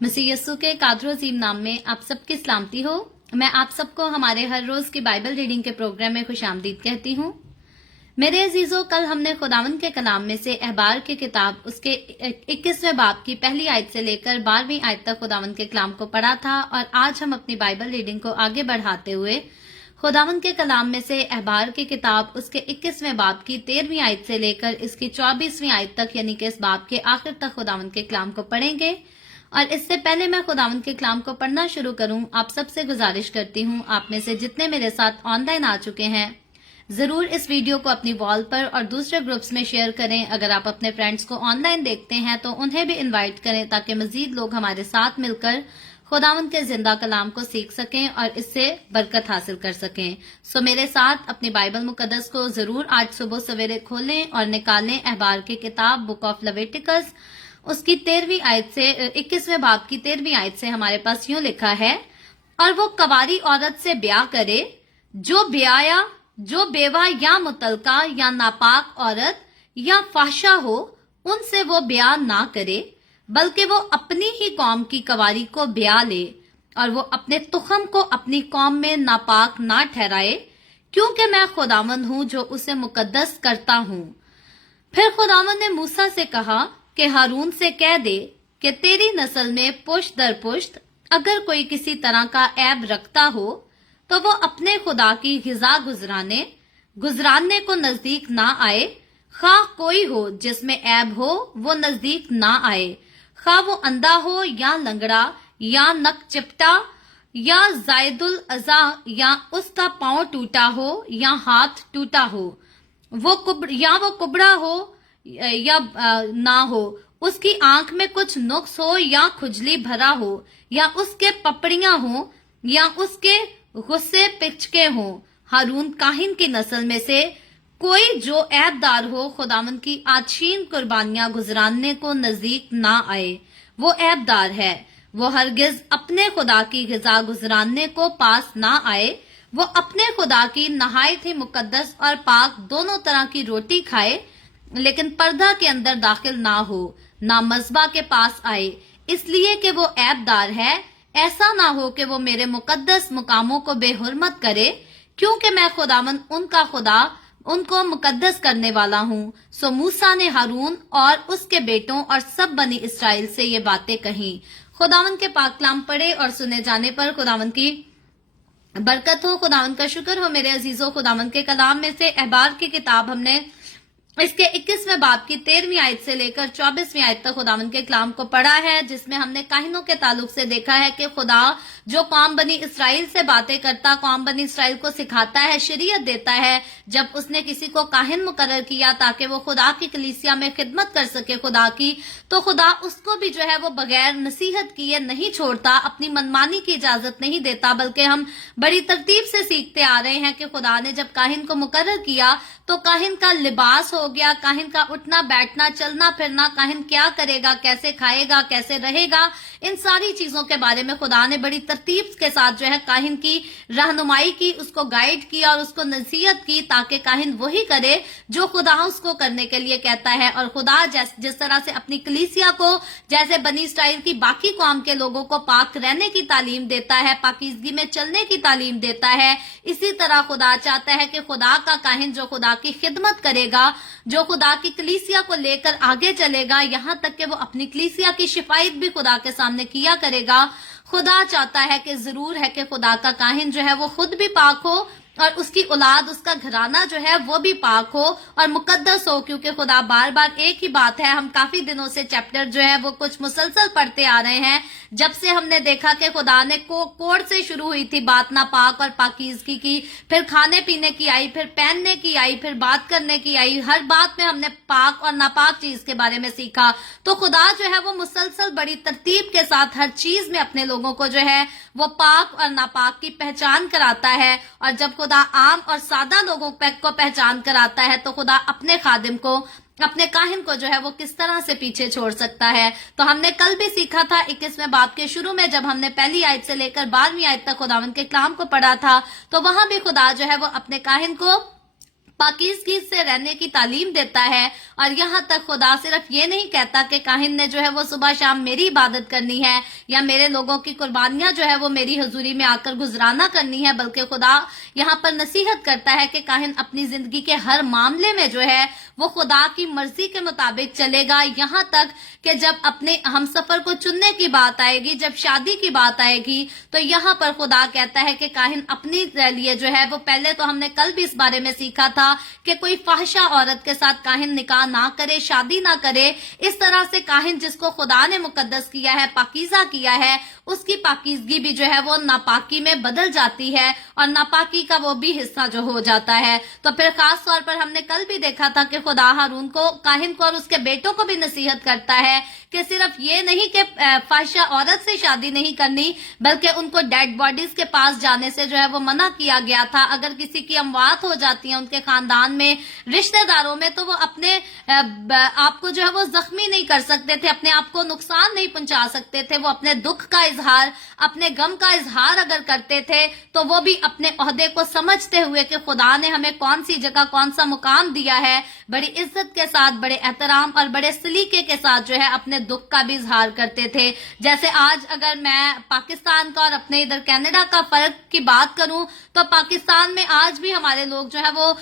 मसीह यस्सु के कादर अजीम नाम में आप सबकी सलामती हो। मैं आप सबको हमारे हर रोज की बाइबल रीडिंग के प्रोग्राम में खुशामदीद कहती हूँ। मेरे अजीजों, कल हमने खुदावंद के कलाम में से अहबार की किताब उसके 21वें बाब की पहली आयत से लेकर 12वीं आयत तक खुदावंद के कलाम को पढ़ा था और आज हम अपनी बाइबल रीडिंग को आगे बढ़ाते हुए खुदावंद के कलाम में से अहबार की किताब उसके 21वें बाब की 13वीं आयत से लेकर इसकी 24वीं आयत तक यानी कि इस बाब के आखिर तक खुदावंद के कलाम को पढ़ेंगे। और इससे पहले मैं खुदावंद के कलाम को पढ़ना शुरू करूं, आप सबसे गुजारिश करती हूं, आप में से जितने मेरे साथ ऑनलाइन आ चुके हैं जरूर इस वीडियो को अपनी वॉल पर और दूसरे ग्रुप्स में शेयर करें। अगर आप अपने फ्रेंड्स को ऑनलाइन देखते हैं तो उन्हें भी इनवाइट करें ताकि मजीद लोग हमारे साथ मिलकर खुदावंद के जिंदा कलाम को सीख सकें और इससे बरकत हासिल कर सकें। सो मेरे साथ अपनी बाइबल मुकद्दस को जरूर आज सुबह सवेरे खोलें और निकालें अहबार की किताब बुक ऑफ लेविटिकस उसकी 13वीं आयत से 21वें बाब की 13वीं आयत से हमारे पास यूं लिखा है, और वो कवारी औरत से ब्याह करे जो ब्याया, जो बेवा या मुतलका या नापाक औरत या फाशा हो, उनसे वो ब्याह ना करे, बल्कि वो अपनी ही कौम की कवारी को ब्याह ले और वो अपने तुखम को अपनी कौम में नापाक ना ठहराए, क्योंकि मैं खुदावंद हूं जो उसे मुकद्दस करता हूं। फिर खुदावंद ने मूसा से कहा कि हारून से कह दे कि तेरी नस्ल में पुश्त दर पुश्त अगर कोई किसी तरह का ऐब रखता हो तो वो अपने खुदा की गिजा गुजरानने को नजदीक ना आए। खा कोई हो जिसमें ऐब हो वो नजदीक ना आए, खा वो अंधा हो या लंगड़ा या नक चिपटा या जायदुल अजा या उसका पांव टूटा हो या हाथ टूटा हो, वो कुबड़ा हो या ना हो, उसकी आंख में कुछ नुक्स हो या खुजली भरा हो या उसके पपड़ियां हो या उसके गुस्से पिचके हो। हारून काहिन की नस्ल में से कोई जो ऐबदार हो खुदावंद की आछीन कुर्बानियां गुजरानने को नजदीक ना आए, वो ऐबदार है। वो हरगिज अपने खुदा की गिजा गुजरानने को पास ना आए। वो अपने खुदा की नहायत ही मुकद्दस और पाक दोनों तरह की रोटी खाए, लेकिन पर्दा के अंदर दाखिल ना हो, ना मज़बा के पास आए, इसलिए कि वो ऐबदार है। ऐसा ना हो कि वो मेरे मुकद्दस मुकामों को बेहुरमत करे, क्योंकि मैं खुदावंद उनका खुदा उनको मुकद्दस करने वाला हूँ। सो मूसा ने हारून और उसके बेटों और सब बनी इसराइल से ये बातें कही। खुदावंद के पाक कलाम पढ़े और सुने जाने पर खुदावंद की बरकत हो, खुदावंद का शुक्र हो। मेरे अजीजों, खुदावंद के कलाम में से अहबार की किताब हमने इसके 21वें बाब की 13वीं आयत से लेकर 24वीं आयत तक खुदावंद के कलाम को पढ़ा है, जिसमें हमने काहिनों के ताल्लुक से देखा है कि खुदा जो कौम बनी इसराइल से बातें करता, कौम बनी इसराइल को सिखाता है, शरीयत देता है। जब उसने किसी को काहिन मुकर्रर किया ताकि वो खुदा की कलीसिया में खिदमत कर सके खुदा की, तो खुदा उसको भी जो है वो बगैर नसीहत किए नहीं छोड़ता, अपनी मनमानी की इजाजत नहीं देता, बल्कि हम बड़ी तरतीब से सीखते आ रहे हैं कि खुदा ने जब काहिन को मुकर्रर किया तो काहिन का लिबास हो गया, काहिन का उठना बैठना चलना फिरना, काहिन क्या करेगा, कैसे खाएगा, कैसे रहेगा, इन सारी चीजों के बारे में खुदा ने बड़ी तरतीब के साथ जो है काहिन की रहनुमाई की, उसको गाइड किया और उसको नसीहत की ताकि काहिन वही करे जो खुदा उसको करने के लिए कहता है। और खुदा जिस तरह से अपनी कलीसिया को जैसे बनी इसराइल की बाकी कौम के लोगों को पाक रहने की तालीम देता है, पाकीज़गी में चलने की तालीम देता है, इसी तरह खुदा चाहता है कि खुदा का काहिन जो खुदा की खिदमत करेगा, जो खुदा की कलीसिया को लेकर आगे चलेगा, यहाँ तक कि वो अपनी कलीसिया की शिफायत भी खुदा के सामने किया करेगा। खुदा चाहता है कि जरूर है कि खुदा का काहिन जो है वो खुद भी पाक हो और उसकी औलाद, उसका घराना जो है वो भी पाक हो और मुकद्दस हो, क्योंकि खुदा बार बार एक ही बात है। हम काफी दिनों से चैप्टर जो है वो कुछ मुसलसल पढ़ते आ रहे हैं, जब से हमने देखा कि खुदा ने कोड से शुरू हुई थी बात नापाक और पाकीज़गी की, फिर खाने पीने की आई, फिर पहनने की आई, फिर बात करने की आई, हर बात में हमने पाक और नापाक चीज के बारे में सीखा। तो खुदा जो है वो मुसलसल बड़ी तरतीब के साथ हर चीज में अपने लोगों को जो है वो पाक और नापाक की पहचान कराता है। और जब खुदा आम और सादा लोगों को पहचान कराता है तो खुदा अपने खादिम को, अपने काहिन को जो है वो किस तरह से पीछे छोड़ सकता है। तो हमने कल भी सीखा था 21वें बाब के शुरू में, जब हमने पहली आयत से लेकर 12वीं आयत तक खुदावंद के कलाम को पढ़ा था, तो वहां भी खुदा जो है वो अपने काहिन को पाकीज़गी से रहने की तालीम देता है। और यहाँ तक खुदा सिर्फ ये नहीं कहता कि काहिन ने जो है वो सुबह शाम मेरी इबादत करनी है या मेरे लोगों की कुर्बानियां जो है वो मेरी हजूरी में आकर गुजराना करनी है, बल्कि खुदा यहाँ पर नसीहत करता है कि काहिन अपनी जिंदगी के हर मामले में जो है वो खुदा की मर्जी के मुताबिक चलेगा। यहाँ तक कि जब अपने हमसफर को चुनने की बात आएगी, जब शादी की बात आएगी, तो यहाँ पर खुदा कहता है कि काहिन अपनी लिए जो है वो, पहले तो हमने कल भी इस बारे में सीखा था कि कोई फाहिशा औरत के साथ काहिन निकाह ना करे, शादी ना करे। इस तरह से काहिन जिसको खुदा ने मुकद्दस किया है, पाकीज़ा किया है, उसकी पाकीज़गी भी जो है वो नापाकी में बदल जाती है और नापाकी का वो भी हिस्सा जो हो जाता है। तो फिर खास तौर पर हमने कल भी देखा था कि खुदा हारून को, काहिन को और उसके बेटों को भी नसीहत करता है कि सिर्फ ये नहीं कि फाहिशा औरत से शादी नहीं करनी, बल्कि उनको डेड बॉडीज के पास जाने से जो है वो मना किया गया था। अगर किसी की अमवात हो जाती है उनके खानदान में, रिश्तेदारों में, तो वो अपने आप को जो है वो जख्मी नहीं कर सकते थे, अपने आप को नुकसान नहीं पहुंचा सकते थे। वो अपने दुख का इजहार, अपने गम का इजहार अगर करते थे तो वो भी अपने ओहदे को समझते हुए कि खुदा ने हमें कौन सी जगह, कौन सा मुकाम दिया है, बड़ी इज्जत के साथ, बड़े एहतराम और बड़े सलीके के साथ जो है अपने दुख का भी इजहार करते थे। जैसे आज अगर मैं पाकिस्तान का और अपने इधर कनाडा का फर्क की बात करूं, तो पाकिस्तान में आज भी हमारे लोग जो है वो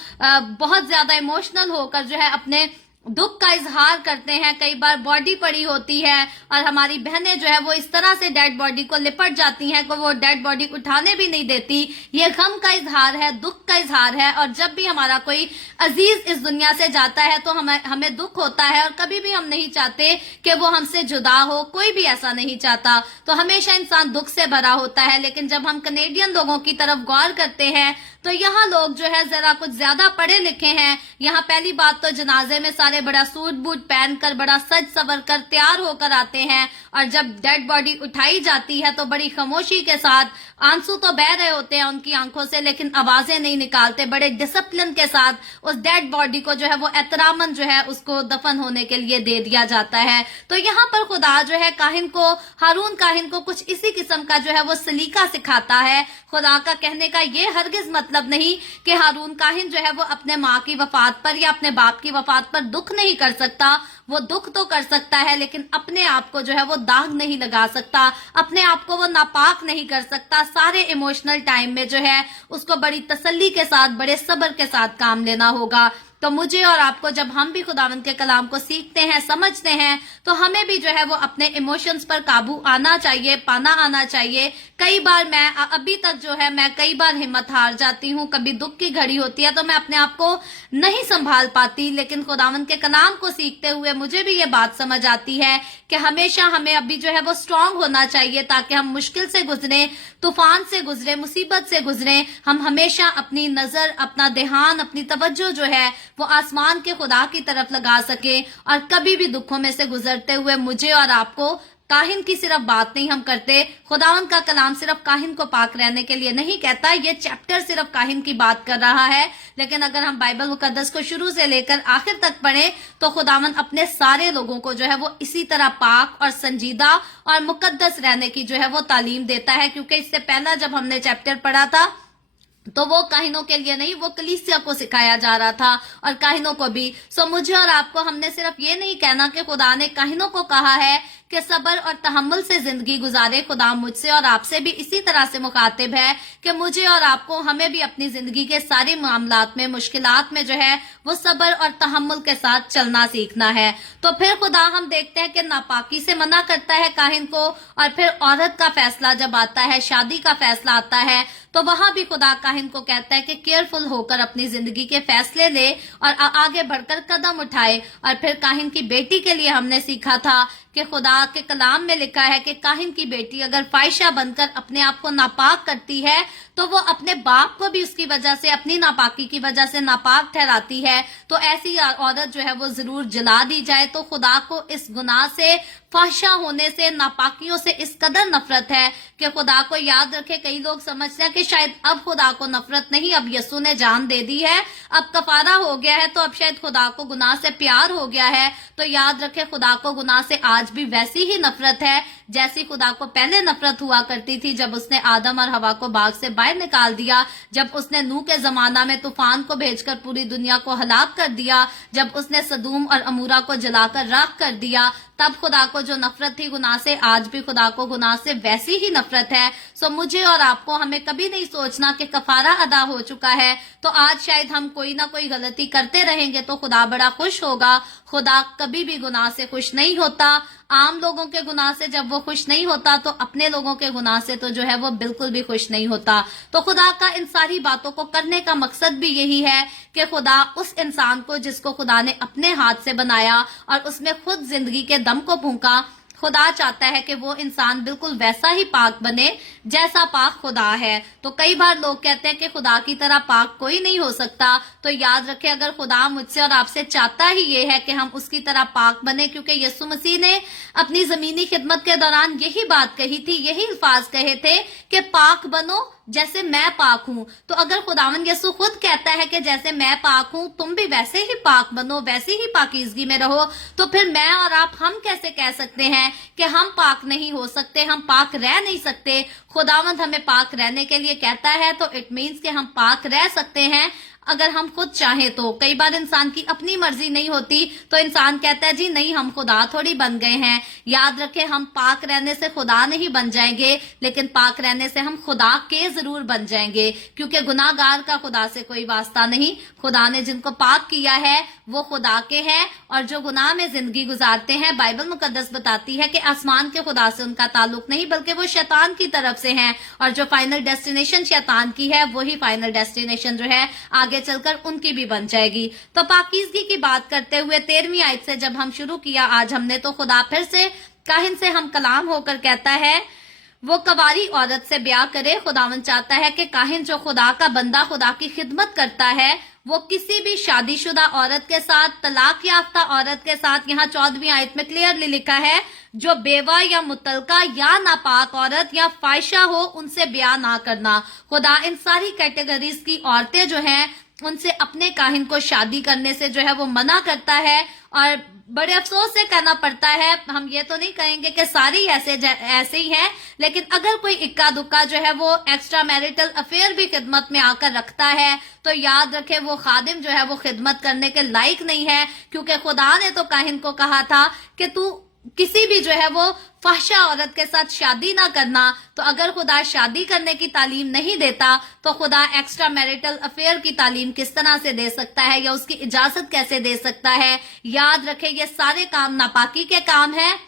बहुत ज्यादा इमोशनल होकर जो है अपने दुख का इजहार करते हैं। कई बार बॉडी पड़ी होती है और हमारी बहनें जो है वो इस तरह से डेड बॉडी को लिपट जाती हैं कि वो डेड बॉडी उठाने भी नहीं देती। ये गम का इजहार है, दुख का इजहार है। और जब भी हमारा कोई अजीज इस दुनिया से जाता है तो हमें दुख होता है और कभी भी हम नहीं चाहते कि वो हमसे जुदा हो, कोई भी ऐसा नहीं चाहता। तो हमेशा इंसान दुख से भरा होता है। लेकिन जब हम कनेडियन लोगों की तरफ गौर करते हैं तो यहाँ लोग जो है जरा कुछ ज्यादा पढ़े लिखे हैं। यहाँ पहली बात तो जनाजे में सारे बड़ा सूट बूट पहनकर, बड़ा सज सवर कर तैयार होकर आते हैं, और जब डेड बॉडी उठाई जाती है तो बड़ी खामोशी के साथ, आंसू तो बह रहे होते हैं उनकी आंखों से लेकिन आवाजें नहीं निकालते, बड़े डिसिप्लिन के साथ उस डेड बॉडी को जो है वो एहतरामन जो है उसको दफन होने के लिए दे दिया जाता है। तो यहाँ पर खुदा जो है काहिन को, हारून काहिन को कुछ इसी किस्म का जो है वो सलीका सिखाता है। खुदा का कहने का ये हरगिज मतलब नहीं कि हारून काहिन जो है वो अपने माँ की वफात पर या अपने बाप की वफात पर दुख नहीं कर सकता। वो दुख तो कर सकता है लेकिन अपने आप को जो है वो दाग नहीं लगा सकता, अपने आप को वो नापाक नहीं कर सकता। सारे इमोशनल टाइम में जो है उसको बड़ी तसल्ली के साथ, बड़े सब्र के साथ काम लेना होगा। तो मुझे और आपको, जब हम भी खुदावंद के कलाम को सीखते हैं, समझते हैं, तो हमें भी जो है वो अपने इमोशंस पर काबू आना चाहिए, पाना आना चाहिए। कई बार मैं अभी तक जो है मैं कई बार हिम्मत हार जाती हूँ, कभी दुख की घड़ी होती है तो मैं अपने आप को नहीं संभाल पाती। लेकिन खुदावंद के कलाम को सीखते हुए मुझे भी ये बात समझ आती है कि हमेशा हमें अभी जो है वो स्ट्रांग होना चाहिए ताकि हम मुश्किल से गुजरे, तूफान से गुजरे, मुसीबत से गुजरे। हम हमेशा अपनी नजर, अपना ध्यान, अपनी तवज्जो जो है वो आसमान के खुदा की तरफ लगा सके। और कभी भी दुखों में से गुजरते हुए मुझे और आपको काहिन की सिर्फ बात नहीं हम करते। खुदावंद का कलाम सिर्फ काहिन को पाक रहने के लिए नहीं कहता, ये चैप्टर सिर्फ काहिन की बात कर रहा है। लेकिन अगर हम बाइबल मुकद्दस को शुरू से लेकर आखिर तक पढ़ें तो खुदावंद अपने सारे लोगों को जो है वो इसी तरह पाक और संजीदा और मुकद्दस रहने की जो है वो तालीम देता है। क्योंकि इससे पहला जब हमने चैप्टर पढ़ा था तो वो काहिनों के लिए नहीं, वो कलीसिया को सिखाया जा रहा था और काहिनों को भी। सो मुझे और आपको हमने सिर्फ ये नहीं कहना कि खुदा ने काहिनों को कहा है कि सब्र और तहम्मुल से जिंदगी गुजारे। खुदा मुझसे और आपसे भी इसी तरह से मुखातिब है कि मुझे और आपको, हमें भी अपनी जिंदगी के सारे मामलात में, मुश्किलात में जो है वो सब्र और तहम्मुल के साथ चलना सीखना है। तो फिर खुदा हम देखते हैं कि नापाकी से मना करता है काहिन को, और फिर औरत का फैसला जब आता है, शादी का फैसला आता है, तो वहां भी खुदा काहिन को कहता है कि केयरफुल होकर अपनी जिंदगी के फैसले ले और आगे बढ़कर कदम उठाए। और फिर काहिन की बेटी के लिए हमने सीखा था कि खुदा के कलाम में लिखा है कि काहिन की बेटी अगर फाहिशा बनकर अपने आप को नापाक करती है तो वो अपने बाप को भी उसकी वजह से, अपनी नापाकी की वजह से नापाक ठहराती है। तो ऐसी औरत जो है वो जरूर जला दी जाए। तो खुदा को इस गुनाह से, फाहिशा होने से, नापाकियों से इस कदर नफरत है कि खुदा को याद रखे। कई लोग समझते हैं कि शायद अब खुदा को नफरत नहीं, अब यीशु ने जान दे दी है, अब कफारा हो गया है, तो अब शायद खुदा को गुनाह से प्यार हो गया है। तो याद रखे खुदा को गुनाह से आज भी वैसी ही नफरत है जैसी खुदा को पहले नफरत हुआ करती थी जब उसने आदम और हवा को बाग से बाहर निकाल दिया, जब उसने नूह के जमाना में तूफान को भेजकर पूरी दुनिया को हलाक कर दिया, जब उसने सदूम और अमूरा को जलाकर राख कर दिया, तब खुदा को जो नफरत थी गुनाह से, आज भी खुदा को गुनाह से वैसी ही नफरत है। सो मुझे और आपको हमें कभी नहीं सोचना कि कफारा अदा हो चुका है तो आज शायद हम कोई ना कोई गलती करते रहेंगे तो खुदा बड़ा खुश होगा। खुदा कभी भी गुनाह से खुश नहीं होता। आम लोगों के गुनाह से जब वो खुश नहीं होता तो अपने लोगों के गुनाह से तो जो है वो बिल्कुल भी खुश नहीं होता। तो खुदा का इन सारी बातों को करने का मकसद भी यही है कि खुदा उस इंसान को जिसको खुदा ने अपने हाथ से बनाया और उसमें खुद जिंदगी के दम को फूंका, खुदा चाहता है कि वो इंसान बिल्कुल वैसा ही पाक बने जैसा पाक खुदा है। तो कई बार लोग कहते हैं कि खुदा की तरह पाक कोई नहीं हो सकता। तो याद रखें, अगर खुदा मुझसे और आपसे चाहता ही ये है कि हम उसकी तरह पाक बने, क्योंकि यीशु मसीह ने अपनी जमीनी खिदमत के दौरान यही बात कही थी, यही अल्फाज कहे थे कि पाक बनो जैसे मैं पाक हूं। तो अगर खुदावन यीशु खुद कहता है कि जैसे मैं पाक हूं तुम भी वैसे ही पाक बनो, वैसे ही पाकीज़गी में रहो, तो फिर मैं और आप हम कैसे कह सकते हैं कि हम पाक नहीं हो सकते, हम पाक रह नहीं सकते। खुदावंद हमें पाक रहने के लिए कहता है तो इट मीन्स कि हम पाक रह सकते हैं अगर हम खुद चाहें तो। कई बार इंसान की अपनी मर्जी नहीं होती तो इंसान कहता है जी नहीं हम खुदा थोड़ी बन गए हैं। याद रखें, हम पाक रहने से खुदा नहीं बन जाएंगे, लेकिन पाक रहने से हम खुदा के जरूर बन जाएंगे, क्योंकि गुनाहगार का खुदा से कोई वास्ता नहीं। खुदा ने जिनको पाक किया है वो खुदा के हैं, और जो गुनाह में जिंदगी गुजारते हैं, बाइबल मुकद्दस बताती है कि आसमान के खुदा से उनका ताल्लुक नहीं बल्कि वो शैतान की तरफ से हैं, और जो फाइनल डेस्टिनेशन शैतान की है वही फाइनल डेस्टिनेशन जो है आगे चलकर उनकी भी बन जाएगी। तो पाकीज़गी की बात करते हुए 13वीं आयत से जब हम शुरू किया आज हमने, तो खुदा फिर से काहिन से हम कलाम होकर कहता है वो कवारी औरत से ब्याह करे। खुदावन चाहता है कि काहिन जो खुदा का बंदा खुदा की खिदमत करता है वो किसी भी शादीशुदा औरत के साथ, तलाक याफ्ता औरत के साथ, यहाँ 14वीं आयत में क्लियरली लिखा है जो बेवा या मुतलका या नापाक औरत या फाहिशा हो उनसे ब्याह ना करना। खुदा इन सारी कैटेगरीज की औरतें जो हैं उनसे अपने काहिन को शादी करने से जो है वो मना करता है। और बड़े अफसोस से कहना पड़ता है, हम ये तो नहीं कहेंगे कि सारी ऐसे ही हैं, लेकिन अगर कोई इक्का दुक्का जो है वो एक्स्ट्रा मैरिटल अफेयर भी खिदमत में आकर रखता है तो याद रखे वो खादिम जो है वो खिदमत करने के लायक नहीं है, क्योंकि खुदा ने तो काहिन को कहा था कि तू किसी भी जो है वो फाहिशा औरत के साथ शादी ना करना। तो अगर खुदा शादी करने की तालीम नहीं देता तो खुदा एक्स्ट्रा मैरिटल अफेयर की तालीम किस तरह से दे सकता है या उसकी इजाजत कैसे दे सकता है। याद रखें ये सारे काम नापाकी के काम हैं,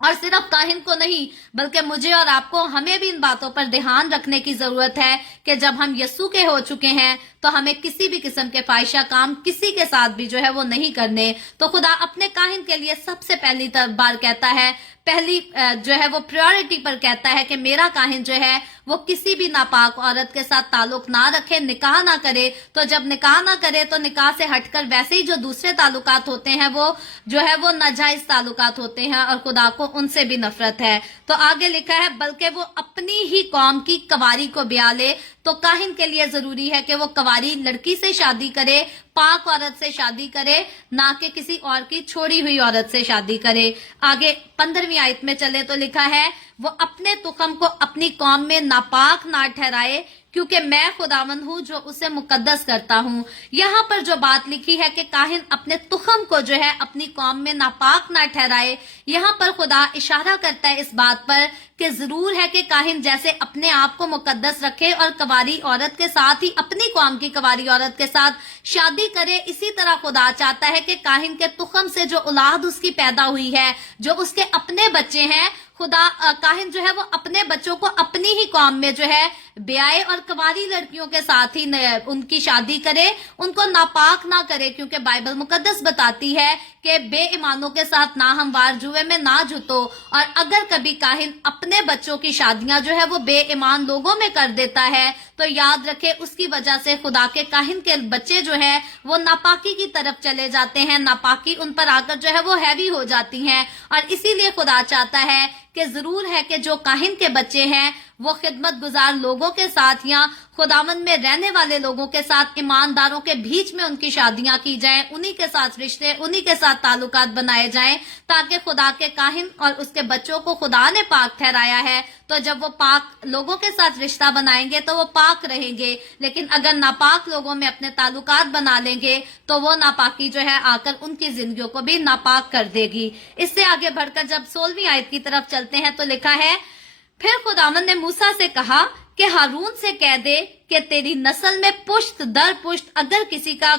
और सिर्फ काहिन को नहीं बल्कि मुझे और आपको हमें भी इन बातों पर ध्यान रखने की जरूरत है कि जब हम यीशु के हो चुके हैं तो हमें किसी भी किस्म के फाहिशा काम किसी के साथ भी जो है वो नहीं करने। तो खुदा अपने काहिन के लिए सबसे पहली बार कहता है, पहली जो है वो प्रायोरिटी पर कहता है कि मेरा काहिन जो है वो किसी भी नापाक औरत के साथ ताल्लुक ना रखे, निकाह ना करे। तो जब निकाह ना करे तो निकाह से हटकर वैसे ही जो दूसरे ताल्लुकात होते हैं वो जो है वो नाजायज ताल्लुकात होते हैं और खुदा को उनसे भी नफरत है। तो आगे लिखा है बल्कि वो अपनी ही कौम की कवारी को ब्याह ले। तो काहिन के लिए जरूरी है कि वो कवारी लड़की से शादी करे, पाक औरत से शादी करे, ना कि किसी और की छोड़ी हुई औरत से शादी करे। आगे 15वीं आयत में चले तो लिखा है वो अपने तुखम को अपनी कौम में नापाक ना ठहराए, क्योंकि मैं खुदावंद हूँ जो उसे मुकद्दस करता हूँ। यहाँ पर जो बात लिखी है कि काहिन अपने तुखम को जो है अपनी कौम में नापाक ना ठहराए, यहाँ पर खुदा इशारा करता है इस बात पर कि जरूर है कि काहिन जैसे अपने आप को मुकद्दस रखे और कवारी औरत के साथ ही अपनी कौम की कवारी औरत के साथ शादी करे, इसी तरह खुदा चाहता है कि काहिन के तुखम से जो औलाद उसकी पैदा हुई है, जो उसके अपने बच्चे हैं, खुदा काहिन जो है वो अपने बच्चों को अपनी ही कौम में जो है ब्याह और कवारी लड़कियों के साथ ही उनकी शादी करे, उनको नापाक ना करे, क्योंकि बाइबल मुकद्दस बताती है कि बेईमानों के साथ ना हमवार जुए में ना जुटो। और अगर कभी काहिन अपने बच्चों की शादियां जो है वो बेईमान लोगों में कर देता है तो याद रखे उसकी वजह से खुदा के काहिन के बच्चे जो है वो नापाकी की तरफ चले जाते हैं, नापाकी उन पर आकर जो है वो हैवी हो जाती हैं। और इसीलिए खुदा चाहता है کہ ضرور ہے کہ جو کاہن کے بچے ہیں وہ خدمت گزار لوگوں کے ساتھ یا خداوند میں رہنے والے لوگوں کے ساتھ ایمانداروں کے بیچ میں ان کی شادیاں کی جائیں، انہی کے ساتھ رشتے، انہی کے ساتھ تعلقات بنائے جائیں، تاکہ خدا کے کاہن اور اس کے بچوں کو خدا نے پاک ٹھہرایا ہے، تو جب وہ پاک لوگوں کے ساتھ رشتہ بنائیں گے تو وہ پاک رہیں گے، لیکن اگر ناپاک لوگوں میں اپنے تعلقات بنا لیں گے تو وہ ناپاکی جو ہے آ کر ان کی زندگیوں کو بھی ناپاک کر دے گی۔ اس سے آگے بڑھ کر جب 16ویں آیت کی طرف چلتے ہیں تو لکھا ہے، پھر خداوند نے موسیٰ سے کہا کہ ہارون سے کہہ دے کہ تیری نسل میں پشت در پشت اگر کسی کا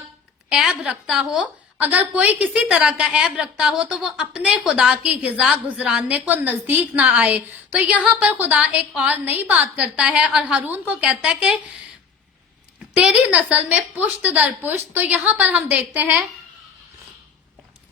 عیب رکھتا ہو، اگر کوئی کسی طرح کا عیب رکھتا ہو تو وہ اپنے خدا کی غذا گزرانے کو نزدیک نہ آئے۔ تو یہاں پر خدا ایک اور نئی بات کرتا ہے اور ہارون کو کہتا ہے کہ تیری نسل میں پشت در پشت۔ تو یہاں پر ہم دیکھتے ہیں،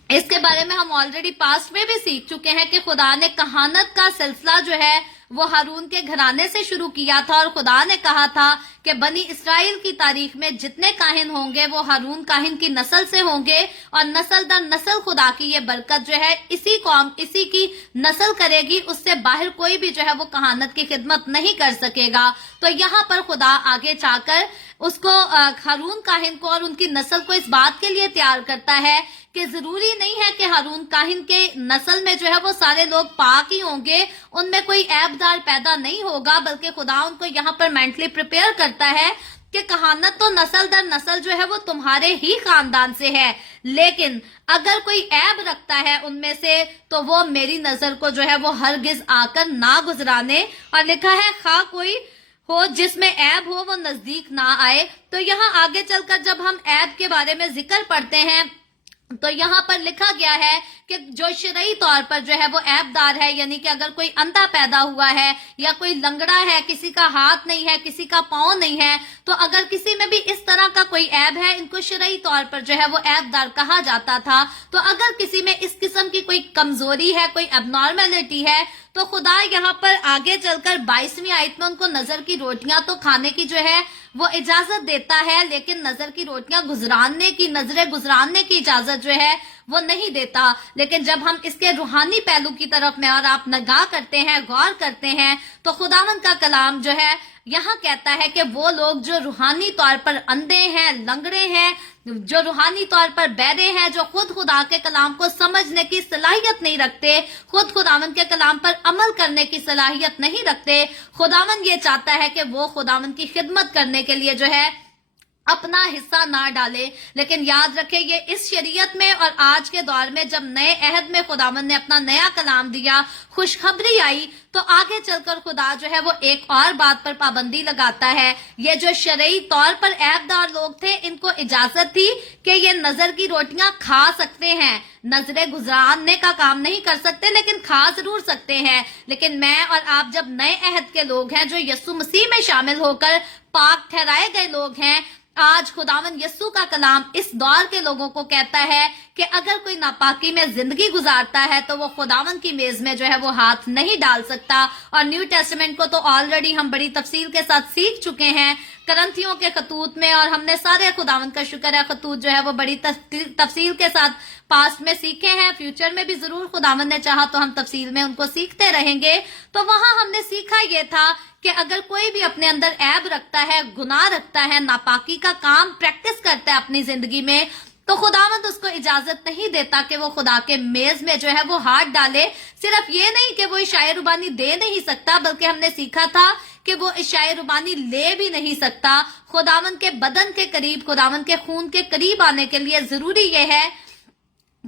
اس کے بارے میں ہم آلریڈی پاسٹ میں بھی سیکھ چکے ہیں کہ خدا نے کہانت کا سلسلہ جو ہے وہ ہارون کے گھرانے سے شروع کیا تھا، اور خدا نے کہا تھا کہ بنی اسرائیل کی تاریخ میں جتنے کاہن ہوں گے وہ ہارون کاہن کی نسل سے ہوں گے، اور نسل در نسل خدا کی یہ برکت جو ہے اسی قوم، اسی کی نسل کرے گی، اس سے باہر کوئی بھی جو ہے وہ کہانت کی خدمت نہیں کر سکے گا۔ تو یہاں پر خدا آگے چاہ کر اس کو ہارون کاہن کو اور ان کی نسل کو اس بات کے لیے تیار کرتا ہے کہ ضروری نہیں ہے کہ ہارون کاہن کے نسل میں جو ہے وہ سارے لوگ پاک ہی ہوں گے، ان میں کوئی عیب دار پیدا نہیں ہوگا، بلکہ خدا ان کو یہاں پر مینٹلی پریپیئر کرتا ہے کہ کہانت تو نسل در نسل جو ہے وہ تمہارے ہی خاندان سے ہے، لیکن اگر کوئی عیب رکھتا ہے ان میں سے تو وہ میری نظر کو جو ہے وہ ہرگز آ کر نہ گزرانے، اور لکھا ہے خواہ کوئی ہو جس میں عیب ہو وہ نزدیک نہ آئے۔ تو یہاں آگے چل کر جب ہم عیب کے بارے میں ذکر پڑھتے ہیں تو یہاں پر لکھا گیا ہے کہ جو شرعی طور پر جو ہے وہ عیب دار ہے، یعنی کہ اگر کوئی اندھا پیدا ہوا ہے یا کوئی لنگڑا ہے، کسی کا ہاتھ نہیں ہے، کسی کا پاؤں نہیں ہے، تو اگر کسی میں بھی اس طرح کا کوئی عیب ہے، ان کو شرعی طور پر جو ہے وہ عیب دار کہا جاتا تھا۔ تو اگر کسی میں اس قسم کی کوئی کمزوری ہے، کوئی اب نارملٹی ہے، تو خدا یہاں پر آگے چل کر 22ویں آیت میں ان کو نظر کی روٹیاں تو کھانے کی جو ہے وہ اجازت دیتا ہے، لیکن نظر کی روٹیاں گزراننے کی، نظریں گزراننے کی اجازت جو ہے وہ نہیں دیتا۔ لیکن جب ہم اس کے روحانی پہلو کی طرف میں اور آپ نگاہ کرتے ہیں، غور کرتے ہیں، تو خداوند کا کلام جو ہے یہاں کہتا ہے کہ وہ لوگ جو روحانی طور پر اندھے ہیں، لنگڑے ہیں، جو روحانی طور پر بہرے ہیں، جو خود خدا کے کلام کو سمجھنے کی صلاحیت نہیں رکھتے، خود خداوند کے کلام پر عمل کرنے کی صلاحیت نہیں رکھتے، خداوند یہ چاہتا ہے کہ وہ خداوند کی خدمت کرنے کے لیے جو ہے اپنا حصہ نہ ڈالے۔ لیکن یاد رکھے یہ اس شریعت میں اور آج کے دور میں جب نئے عہد میں خداوند نے اپنا نیا کلام دیا، خوشخبری آئی، تو آگے چل کر خدا جو ہے وہ ایک اور بات پر پابندی لگاتا ہے۔ یہ جو شرعی طور پر عیب دار لوگ تھے، ان کو اجازت تھی کہ یہ نظر کی روٹیاں کھا سکتے ہیں، نظریں گزراننے کا کام نہیں کر سکتے، لیکن کھا ضرور سکتے ہیں۔ لیکن میں اور آپ جب نئے عہد کے لوگ ہیں، جو یسوع مسیح میں شامل ہو کر پاک ٹھہرائے گئے لوگ ہیں، آج خداوند یسوع کا کلام اس دور کے لوگوں کو کہتا ہے کہ اگر کوئی ناپاکی میں زندگی گزارتا ہے تو وہ خداوند کی میز میں جو ہے وہ ہاتھ نہیں ڈال سکتا۔ اور نیو ٹیسٹمنٹ کو تو آلریڈی ہم بڑی تفصیل کے ساتھ سیکھ چکے ہیں کرنتھیوں کے خطوط میں، اور ہم نے سارے خداوند کا شکر ہے خطوط جو ہے وہ بڑی تفصیل کے ساتھ پاسٹ میں سیکھے ہیں، فیوچر میں بھی ضرور خداوند نے چاہا تو ہم تفصیل میں ان کو سیکھتے رہیں گے۔ تو وہاں ہم نے سیکھا یہ تھا کہ اگر کوئی بھی اپنے اندر عیب رکھتا ہے، گناہ رکھتا ہے، ناپاکی کا کام پریکٹس کرتا ہے اپنی زندگی میں، تو خداوند اس کو اجازت نہیں دیتا کہ وہ خدا کے میز میں جو ہے وہ ہاتھ ڈالے۔ صرف یہ نہیں کہ وہ عشاء ربانی دے نہیں سکتا، بلکہ ہم نے سیکھا تھا کہ وہ عشاء ربانی لے بھی نہیں سکتا۔ خداوند کے بدن کے قریب، خداوند کے خون کے قریب آنے کے لیے ضروری یہ ہے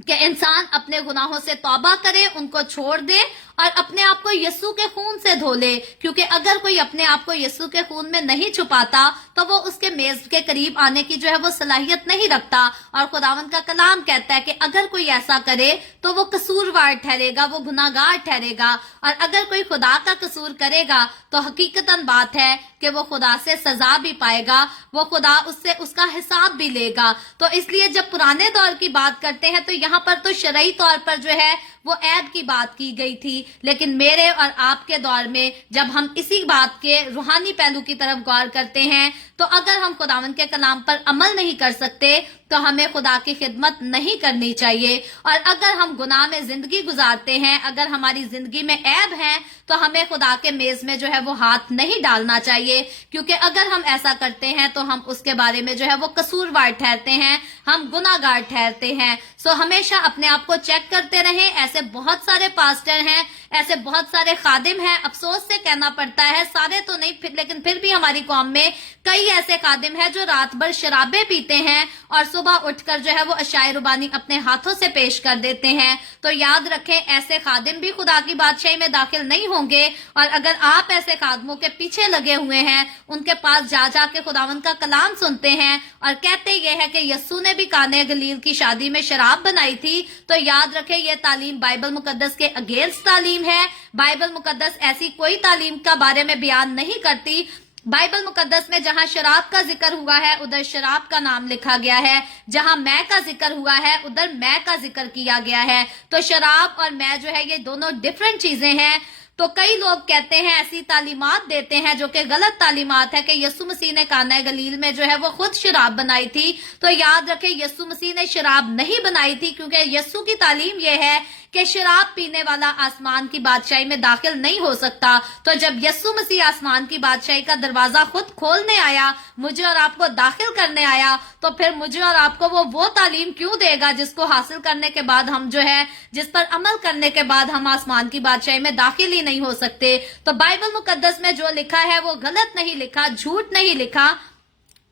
کہ انسان اپنے گناہوں سے توبہ کرے، ان کو چھوڑ دے اور اپنے آپ کو یسوع کے خون سے دھو لے، کیونکہ اگر کوئی اپنے آپ کو یسوع کے خون میں نہیں چھپاتا تو وہ اس کے میز کے قریب آنے کی جو ہے وہ صلاحیت نہیں رکھتا۔ اور خداوند کا کلام کہتا ہے کہ اگر کوئی ایسا کرے تو وہ قصوروار ٹھہرے گا، وہ گناہگار ٹھہرے گا، اور اگر کوئی خدا کا قصور کرے گا تو حقیقتاً بات ہے کہ وہ خدا سے سزا بھی پائے گا، وہ خدا اس سے اس کا حساب بھی لے گا۔ تو اس لیے جب پرانے دور کی بات کرتے ہیں تو یہاں پر تو شرعی طور پر جو ہے وہ عیب کی بات کی گئی تھی، لیکن میرے اور آپ کے دور میں جب ہم اسی بات کے روحانی پہلو کی طرف غور کرتے ہیں تو اگر ہم خداوند کے کلام پر عمل نہیں کر سکتے تو हमें खुदा की खिदमत नहीं करनी चाहिए। और अगर हम गुनाह में जिंदगी गुजारते हैं, अगर हमारी जिंदगी में ऐब है, तो हमें खुदा के मेज में जो है वो हाथ नहीं डालना चाहिए, क्योंकि अगर हम ऐसा करते हैं तो हम उसके बारे में जो है वो कसूरवार ठहरते हैं, हम गुनाहगार ठहरते हैं। सो हमेशा अपने आप को चेक करते रहें। ऐसे बहुत सारे पास्टर हैं, ऐसे बहुत सारे खादिम हैं, अफसोस से कहना पड़ता है, सारे तो नहीं लेकिन फिर भी हमारी कौम में कई ऐसे खादिम हैं जो रात भर शराबे पीते हैं और सुबह उठकर जो है वो अशाए रुबानी अपने हाथों से पेश कर देते हैं। तो याद रखें, ऐसे खादिम भी खुदा की बादशाही में दाखिल नहीं होंगे। और अगर आप ऐसे खादमों के पीछे लगे हुए हैं, उनके पास जा के खुदावंद का कलाम सुनते हैं और कहते ये है कि यस्सू ने भी काने गलील की शादी में शराब बनाई थी, तो याद रखें ये तालीम बाइबल मुकद्दस के अगेंस्ट तालीम है। बाइबल मुकद्दस ऐसी कोई तालीम का बारे में बयान नहीं करती। बाइबल मुकद्दस में जहां शराब का जिक्र हुआ है उधर शराब का नाम लिखा गया है, जहां मैं का जिक्र हुआ है उधर मैं का जिक्र किया गया है। तो शराब और मैं जो है ये दोनों डिफरेंट चीजें हैं। तो कई लोग कहते हैं, ऐसी तालीमात देते हैं जो कि गलत तालीमात है, कि यस्सू मसीह ने काना गलील में जो है वो खुद शराब बनाई थी। तो याद रखें, यस्सू मसीह ने शराब नहीं बनाई थी, क्योंकि यस्सू की तालीम यह है कि शराब पीने वाला आसमान की बादशाही में दाखिल नहीं हो सकता। तो जब यस्सू मसीह आसमान की बादशाही का दरवाजा खुद खोलने आया, मुझे और आपको दाखिल करने आया, तो फिर मुझे और आपको वो तालीम क्यों देगा जिसको हासिल करने के बाद हम जो है, जिस पर अमल करने के बाद हम आसमान की बादशाही में दाखिल ही नहीं हो सकते। तो बाइबल मुकद्दस में जो लिखा है वो गलत नहीं लिखा, झूठ नहीं लिखा,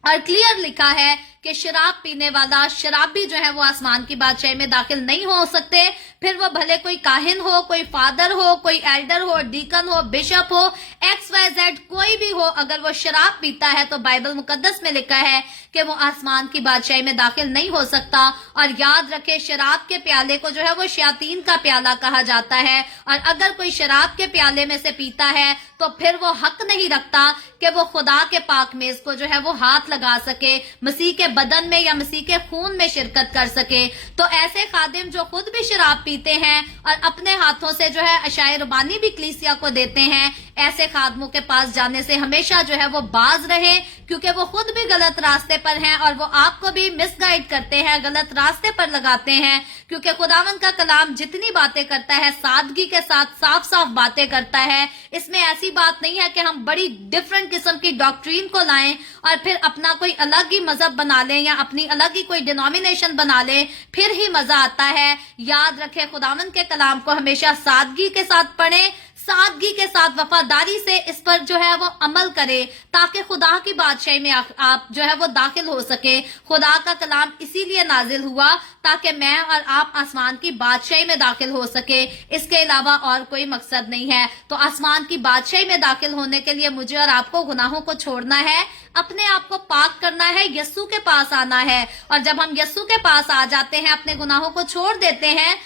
और क्लियर लिखा है कि शराब पीने वाला शराबी जो है वो आसमान की बादशाही में दाखिल नहीं हो सकते। फिर वो भले कोई काहिन हो, कोई फादर हो, कोई एल्डर हो, डीकन हो, बिशप हो, XYZ कोई भी हो, अगर वो शराब पीता है तो बाइबल मुकद्दस में लिखा है कि वो आसमान की बादशाही में दाखिल नहीं हो सकता। और याद रखे, शराब के प्याले को जो है वो शयातीन का प्याला कहा जाता है। और अगर कोई शराब के प्याले में से पीता है तो फिर वो हक नहीं रखता कि वो खुदा के पाक मेज को जो है वो हाथ लगा सके, मसीह के बदन में या मसीह के खून में शिरकत कर सके। तो ऐसे खादिम जो खुद भी शराब पीते हैं और अपने हाथों से जो है अशाए रुबानी भी कलीसिया को देते हैं, ऐसे खादमों के पास जाने से हमेशा जो है वो बाज रहे, क्योंकि वो खुद भी गलत रास्ते पर हैं और वो आपको भी मिसगाइड करते हैं, गलत रास्ते पर लगाते हैं। क्योंकि खुदावंद का कलाम जितनी बातें करता है सादगी के साथ साफ साफ बातें करता है। इसमें ऐसी बात नहीं है कि हम बड़ी डिफरेंट किस्म की डॉक्ट्रीन को लाएं और फिर अपना कोई अलग ही मजहब बना लें या अपनी अलग ही कोई डिनोमिनेशन बना लें फिर ही मजा आता है। याद रखें, खुदावंद के कलाम को हमेशा सादगी के साथ पढ़ें, सादगी के साथ वफादारी से इस पर जो है वो अमल करे, ताकि खुदा की बादशाही में आप जो है वो दाखिल हो सके। खुदा का कलाम इसीलिए नाजिल हुआ ताकि मैं और आप आसमान की बादशाही में दाखिल हो सके, इसके अलावा और कोई मकसद नहीं है। तो आसमान की बादशाही में दाखिल होने के लिए मुझे और आपको गुनाहों को छोड़ना है, अपने आप को पाक करना है, यस्सू के पास आना है। और जब हम यस्सू के पास आ जाते हैं, अपने गुनाहों को छोड़ देते हैं,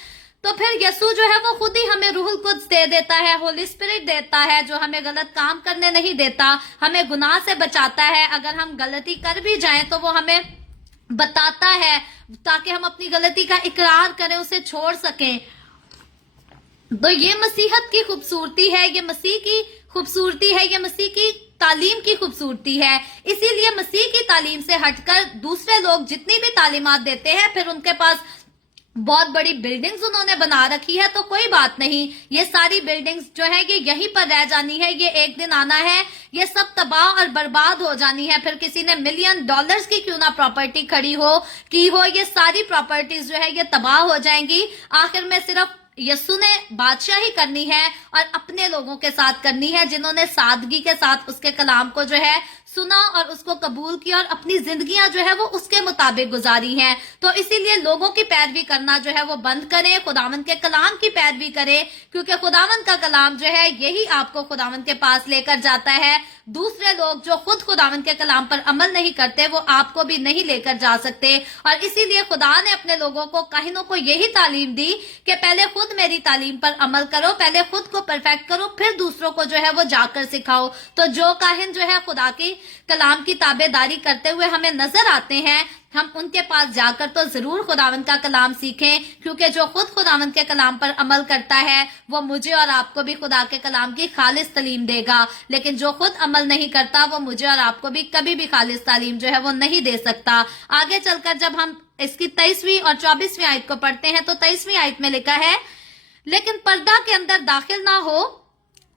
तो फिर यस्सू जो है वो खुद ही हमें रूहुल कुद्स दे देता है, होली स्पिरिट देता है, जो हमें गलत काम करने नहीं देता, हमें गुनाह से बचाता है। अगर हम गलती कर भी जाएं तो वो हमें बताता है ताकि हम अपनी गलती का इकरार करें, उसे छोड़ सकें। तो ये मसीहत की खूबसूरती है, ये मसीह की खूबसूरती है, ये मसीह की तालीम की खूबसूरती है। इसीलिए मसीह की तालीम से हटकर दूसरे लोग जितनी भी तालीमात देते हैं, फिर उनके पास बहुत बड़ी बिल्डिंग्स उन्होंने बना रखी है, तो कोई बात नहीं, ये सारी बिल्डिंग्स जो है ये यहीं पर रह जानी है, ये एक दिन आना है, ये सब तबाह और बर्बाद हो जानी है। फिर किसी ने $1,000,000 की क्यों ना प्रॉपर्टी खड़ी हो की हो, ये सारी प्रॉपर्टीज जो है ये तबाह हो जाएंगी। आखिर में सिर्फ यस्सू ने बादशाही करनी है और अपने लोगों के साथ करनी है, जिन्होंने सादगी के साथ उसके कलाम को जो है सुना और उसको कबूल किया और अपनी जिंदगियां जो है वो उसके मुताबिक गुजारी हैं। तो इसीलिए लोगों की पैरवी करना जो है वो बंद करें, खुदावंद के कलाम की पैरवी करें, क्योंकि खुदावंद का कलाम जो है यही आपको खुदावंद के पास लेकर जाता है। दूसरे लोग जो खुद खुदावंद के कलाम पर अमल नहीं करते वो आपको भी नहीं लेकर जा सकते। और इसीलिए खुदा ने अपने लोगों को, काहिनों को यही तालीम दी कि पहले खुद मेरी तालीम पर अमल करो, पहले खुद को परफेक्ट करो, फिर दूसरों को जो है वो जाकर सिखाओ। तो जो काहिन जो है खुदा की कलाम की ताबेदारी करते हुए हमें नजर आते हैं, हम उनके पास जाकर तो जरूर खुदावंद का कलाम सीखें, क्योंकि जो खुद खुदावंद के कलाम पर अमल करता है वो मुझे और आपको भी खुदा के कलाम की खालिस तालीम देगा, लेकिन जो खुद अमल नहीं करता वो मुझे और आपको भी कभी भी खालिस तालीम जो है वो नहीं दे सकता। आगे चलकर जब हम इसकी 23वीं और 24वीं आयत को पढ़ते हैं तो 23वीं आयत में लिखा है, लेकिन पर्दा के अंदर दाखिल ना हो,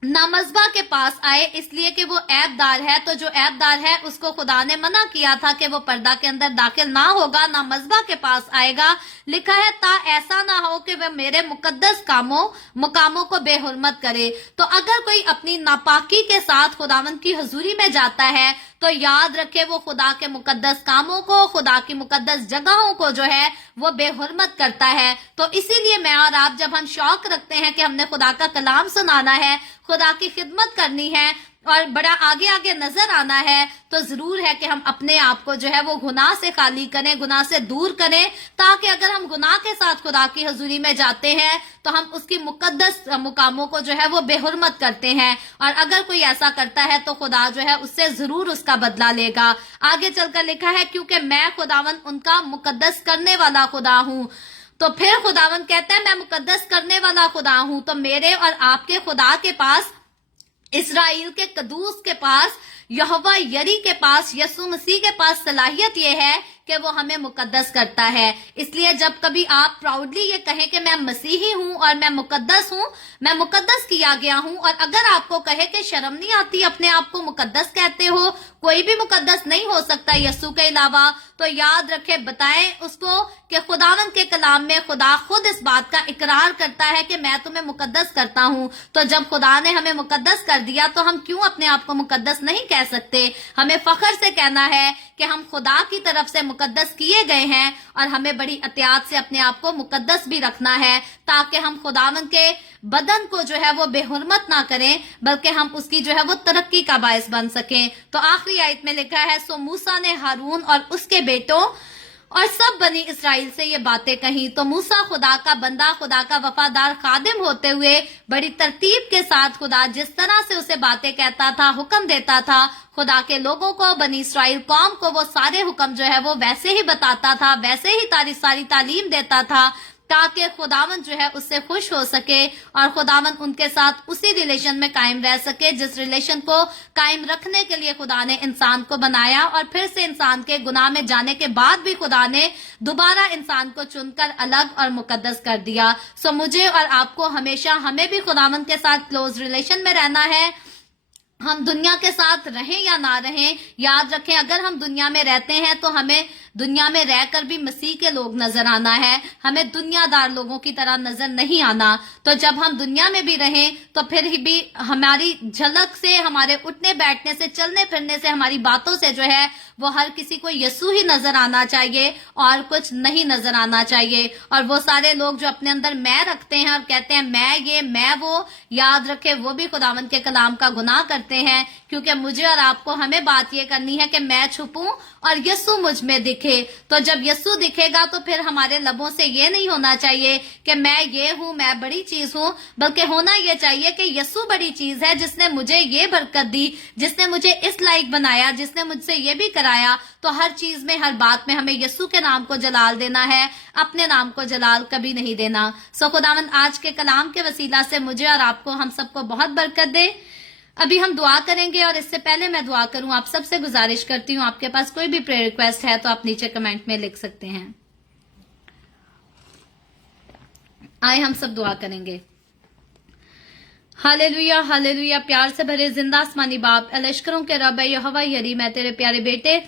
ना मज़बा के पास आए, इसलिए कि वो ऐबदार है। तो जो ऐबदार है उसको खुदा ने मना किया था कि वो पर्दा के अंदर दाखिल ना होगा, ना मज़बा के पास आएगा। लिखा है ता ऐसा ना हो कि वह मेरे मुकद्दस मुकामों को बेहुरमत करे। तो अगर कोई अपनी नापाकी के साथ खुदावंद की हजूरी में जाता है तो याद रखे वो खुदा के मुकद्दस कामों को, खुदा की मुकद्दस जगहों को जो है वो बेहुरमत करता है। तो इसीलिए मैं और आप जब हम शौक रखते हैं कि हमने खुदा का कलाम सुनाना है, खुदा की खिदमत करनी है और बड़ा आगे आगे नजर आना है, तो जरूर है कि हम अपने आप को जो है वो गुनाह से खाली करें, गुनाह से दूर करें, ताकि अगर हम गुनाह के साथ खुदा की हजूरी में जाते हैं तो हम उसकी मुकद्दस मुकामों को जो है वो बेहुरमत करते हैं। और अगर कोई ऐसा करता है तो खुदा जो है उससे जरूर उसका बदला लेगा। आगे चलकर लिखा है, क्योंकि मैं खुदावन उनका मुकद्दस करने वाला खुदा हूँ। तो फिर खुदावन कहता है मैं मुकद्दस करने वाला खुदा हूँ। तो मेरे और आपके खुदा के पास, इस्राइल के कदूस के पास, यहोवा यरी के पास, यीशु मसीह के पास सलाहियत ये है कि वो हमें मुकद्दस करता है। इसलिए जब कभी आप प्राउडली ये कहें कि मैं मसीही हूँ और मैं मुकद्दस हूँ, मैं मुकद्दस किया गया हूँ, और अगर आपको कहे कि शर्म नहीं आती अपने आप को मुकद्दस कहते हो, कोई भी मुकद्दस नहीं हो सकता यीशु के अलावा, तो याद रखे, बताएं उसको कि खुदावंद के कलाम में खुदा खुद इस बात का इकरार करता है कि मैं तुम्हें मुकद्दस करता हूँ। तो जब खुदा ने हमें मुकद्दस कर दिया तो हम क्यों अपने आप को मुकद्दस नहीं कह सकते? हमें फख्र से कहना है कि हम खुदा की तरफ से मुकद्दस किए गए हैं, और हमें बड़ी एहतियात से अपने आप को मुकद्दस भी रखना है, ताकि हम खुदावंद के बदन को जो है वो बेहुरमत ना करें, बल्कि हम उसकी जो है वो तरक्की का बायस बन सकें। तो आखिरी आयत में लिखा है, सो मूसा ने हारून और उसके बेटों और सब बनी इसराइल से ये बातें कही। तो मूसा खुदा का बंदा, खुदा का वफादार खादिम होते हुए बड़ी तरतीब के साथ खुदा जिस तरह से उसे बातें कहता था, हुक्म देता था, खुदा के लोगों को, बनी इसराइल कौम को वो सारे हुक्म जो है वो वैसे ही बताता था, वैसे ही सारी तालीम देता था, ताकि खुदावंद जो है उससे खुश हो सके और खुदावंद उनके साथ उसी रिलेशन में कायम रह सके जिस रिलेशन को कायम रखने के लिए खुदा ने इंसान को बनाया। और फिर से इंसान के गुनाह में जाने के बाद भी खुदा ने दोबारा इंसान को चुनकर अलग और मुकद्दस कर दिया। सो मुझे और आपको हमेशा, हमें भी खुदावंद के साथ क्लोज रिलेशन में रहना है। हम दुनिया के साथ रहें या ना रहें, याद रखें, अगर हम दुनिया में रहते हैं तो हमें दुनिया में रहकर भी मसीह के लोग नजर आना है, हमें दुनियादार लोगों की तरह नजर नहीं आना। तो जब हम दुनिया में भी रहें तो फिर भी हमारी झलक से, हमारे उठने बैठने से, चलने फिरने से, हमारी बातों से जो है वो हर किसी को यीशु ही नजर आना चाहिए और कुछ नहीं नजर आना चाहिए। और वो सारे लोग जो अपने अंदर मैं रखते हैं और कहते हैं मैं ये मैं वो, याद रखे वो भी खुदावंद के कलाम का गुनाह करते हैं, क्योंकि मुझे और आपको हमें बात ये करनी है कि मैं छुपूं और यीशु मुझ में दिखे। तो जब यीशु दिखेगा तो फिर हमारे लबों से ये नहीं होना चाहिए कि मैं ये हूँ, मैं बड़ी चीज हूँ, बल्कि होना ये चाहिए कि यीशु बड़ी चीज है जिसने मुझे ये बरकत दी, जिसने मुझे इस लायक बनाया, जिसने मुझसे ये भी कराया। तो हर चीज में, हर बात में हमें यीशु के नाम को जलाल देना है, अपने नाम को जलाल कभी नहीं देना। सो खुदावंद आज के कलाम के वसीला से मुझे और आपको, हम सबको बहुत बरकत दे। अभी हम दुआ करेंगे और इससे पहले मैं दुआ करूं, आप सबसे गुजारिश करती हूं, आपके पास कोई भी प्रेयर रिक्वेस्ट है तो आप नीचे कमेंट में लिख सकते हैं। आए हम सब दुआ करेंगे। Hallelujah hallelujah. प्यार से भरे जिंदा आसमानी बाप, लश्करों के रब यहोवा यरी, मैं तेरे प्यारे बेटे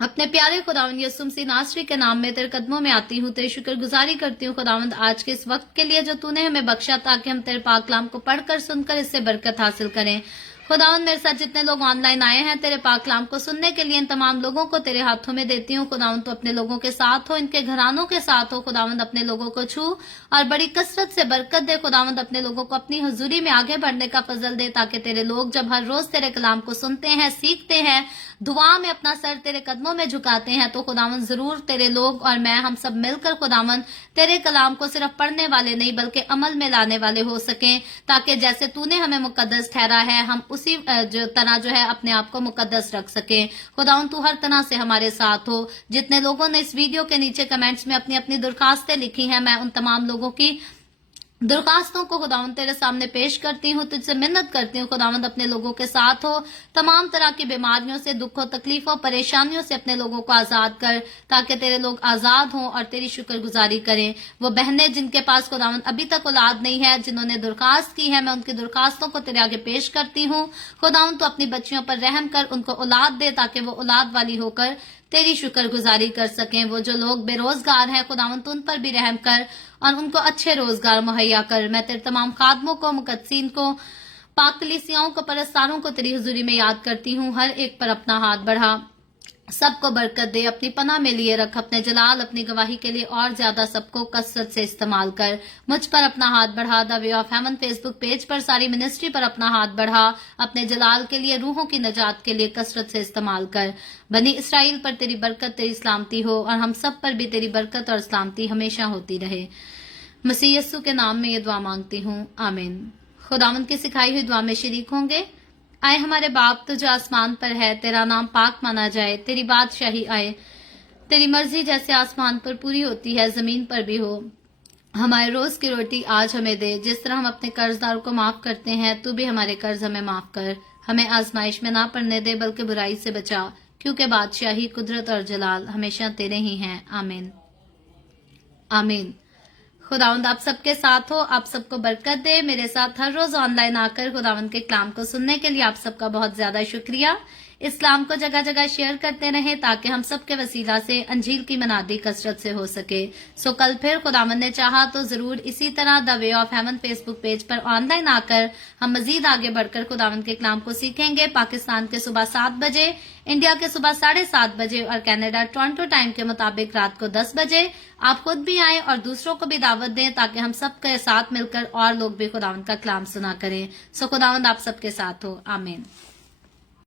अपने प्यारे खुदावंद यीशु मसीह नासरी के नाम में तेरे कदमों में आती हूँ, तेरी शुक्रगुजारी करती हूँ खुदावंद आज के इस वक्त के लिए जो तूने हमें बख्शा, ताकि हम तेरे पाक कलाम को पढ़कर सुनकर इससे बरकत हासिल करें। खुदावंद मेरे साथ जितने लोग ऑनलाइन आए हैं तेरे पाक कलाम को सुनने के लिए, इन तमाम लोगों को तेरे हाथों में देती हूँ। खुदावंद तो अपने लोगों के साथ हो, इनके घरानों के साथ हो। खुदावंद अपने लोगों को छू और बड़ी कसरत से बरकत दे। खुदावंद अपने लोगों को अपनी हजूरी में आगे बढ़ने का फजल दे, ताकि तेरे लोग जब हर रोज तेरे कलाम को सुनते हैं, सीखते हैं, दुआ में अपना सर तेरे कदमों में झुकाते हैं, तो खुदावंद जरूर तेरे लोग और मैं, हम सब मिलकर खुदावंद तेरे कलाम को सिर्फ पढ़ने वाले नहीं बल्कि अमल में लाने वाले हो सकें, ताकि जैसे तूने हमें मुकद्दस ठहरा है हम उसी जो तरह जो है अपने आप को मुकद्दस रख सकें। खुदावन तू हर तरह से हमारे साथ हो। जितने लोगों ने इस वीडियो के नीचे कमेंट्स में अपनी अपनी दरखास्तें लिखी हैं, मैं उन तमाम लोगों की दरखास्तों को खुदावंद तेरे सामने पेश करती हूँ, तुझसे मिन्नत करती हूँ खुदावंद अपने लोगों के साथ हो। तमाम तरह की बीमारियों से, दुखों, तकलीफों, परेशानियों से अपने लोगों को आजाद कर, ताकि तेरे लोग आजाद हों और तेरी शुक्रगुजारी करें। वो बहनें जिनके पास खुदावंद अभी तक औलाद नहीं है, जिन्होंने दरखास्त की है, मैं उनकी दरखास्तों को तेरे आगे पेश करती हूँ। खुदावंद तो अपनी बच्चियों पर रहम कर, उनको औलाद दे, ताकि वो औलाद वाली होकर तेरी शुक्रगुजारी कर सकें। वो जो लोग बेरोजगार हैं खुदावंद उन पर भी रहम कर और उनको अच्छे रोजगार मुहैया कर। मैं तेरे तमाम खादमों को, मुकद्दसीन को, पाक कलीसियाओं को, परस्तारों को तेरी हुजूरी में याद करती हूँ। हर एक पर अपना हाथ बढ़ा, सबको बरकत दे, अपनी पनाह में लिए रख, अपने जलाल, अपनी गवाही के लिए और ज्यादा सबको कसरत से इस्तेमाल कर। मुझ पर अपना हाथ बढ़ा, the way of haven Facebook page पर सारी मिनिस्ट्री पर अपना हाथ बढ़ा, अपने जलाल के लिए, रूहों की नजात के लिए कसरत से इस्तेमाल कर। बनी इसराइल पर तेरी बरकत, तेरी सलामती हो और हम सब पर भी तेरी बरकत और सलामती हमेशा होती रहे। मसीह यस्सु के नाम में ये दुआ मांगती हूँ, आमीन। खुदावंद की सिखाई हुई दुआ में शरीक होंगे। आए हमारे बाप, तू जो आसमान पर है, तेरा नाम पाक माना जाए, तेरी बादशाही आए, तेरी मर्जी जैसे आसमान पर पूरी होती है जमीन पर भी हो। हमारे रोज की रोटी आज हमें दे, जिस तरह हम अपने कर्जदारों को माफ करते हैं, तू भी हमारे कर्ज हमें माफ कर। हमें आजमाइश में ना पड़ने दे, बल्कि बुराई से बचा, क्योंकि बादशाही, कुदरत और जलाल हमेशा तेरे ही हैं, आमीन आमीन। खुदावंद आप सबके साथ हो, आप सबको बरकत दे। मेरे साथ हर रोज ऑनलाइन आकर खुदावंद के कलाम को सुनने के लिए आप सबका बहुत ज्यादा शुक्रिया। इस्लाम को जगह जगह शेयर करते रहें, ताकि हम सबके वसीला से अंजील की मनादी कसरत से हो सके। सो कल फिर खुदावंद ने चाहा तो जरूर इसी तरह the way of haven Facebook page पर ऑनलाइन आकर हम मजीद आगे बढ़कर खुदावंद के कलाम को सीखेंगे। पाकिस्तान के सुबह 7 बजे, इंडिया के सुबह 7:30 बजे और कनाडा टोरंटो टाइम के मुताबिक रात को 10 बजे। आप खुद भी आएं और दूसरों को भी दावत दें, ताकि हम सबके साथ मिलकर और लोग भी खुदावंद का कलाम सुना करें। सो खुदावंद आप सबके साथ हो, आमीन।